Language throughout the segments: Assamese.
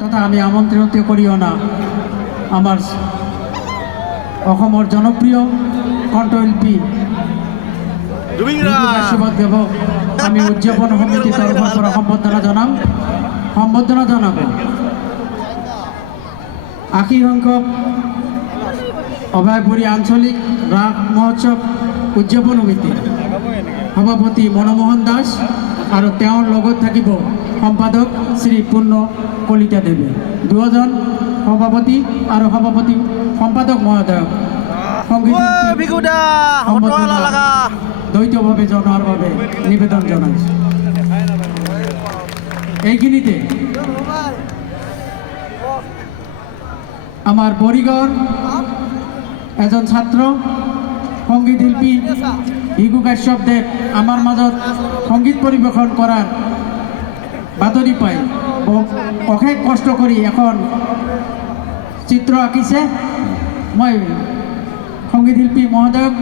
তথা আমি আমন্ত্ৰিত কৰিও না আমাৰ অসমৰ জনপ্ৰিয় কণ্ঠশিল্পী আশীৰ্বাদ দেৱক আমি উদযাপন সমিতিৰ তৰফৰ পৰা সম্বৰ্ধনা জনাব 80 সংখ্যক অভয়পুৰী আঞ্চলিক ৰাস মহোৎসৱ উদযাপন সমিতিৰ সভাপতি মনমোহন দাস আৰু তেওঁৰ লগত থাকিব সম্পাদক শ্ৰী পূৰ্ণ কলিতা দেৱে দুজন সভাপতি আৰু সম্পাদক মহোদয় সংগীত দ্বৈতভাৱে জনোৱাৰ বাবে নিবেদন জনাইছোঁ। এইখিনিতে আমাৰ বৰিগড় এজন ছাত্ৰ সংগীত শিল্পী ভিগু কাশ্যপ দেৱ আমাৰ মাজত সংগীত পৰিৱেশন কৰাৰ বাতৰি পাই অশেষ কষ্ট কৰি এখন চিত্ৰ আঁকিছে। মই সংগীত শিল্পী মহোদয়ক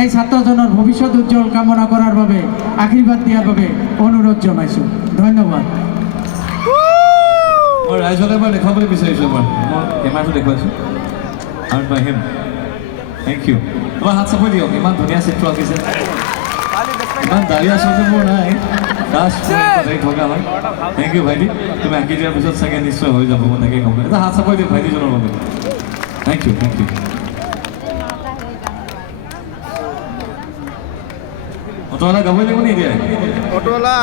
এই ছাত্ৰজনৰ ভৱিষ্যত উজ্জ্বল কামনা কৰাৰ বাবে আশীৰ্বাদ দিয়াৰ বাবে অনুৰোধ জনাইছোঁ। ধন্যবাদ। মই ৰাইজলৈ এবাৰ দেখুৱাবলৈ বিচাৰিছোঁ। মই কেমেৰাটো দেখুৱাইছোঁ আৰু বাই হিম থেংক ইউ। তোমাৰ হাত চাপৰি দিয়ক, ইমান ধুনীয়া চিত্ৰ আঁকিছে। ইমান দাঁড়িয়া ছবিবোৰ নাই, দাস থকা হয়। থেংক ইউ ভাইটি, তুমি আঁকি দিয়াৰ পিছত চাগে নিশ্চয় হৈ যাব, মই তাকে ক'ম। এটা হাত চাপৰি দিয়ক ভাইটিজনৰ বাবে। Thank you thank you. অটোৱালা গাবই লাগিব নি এতিয়া? অটোৱালা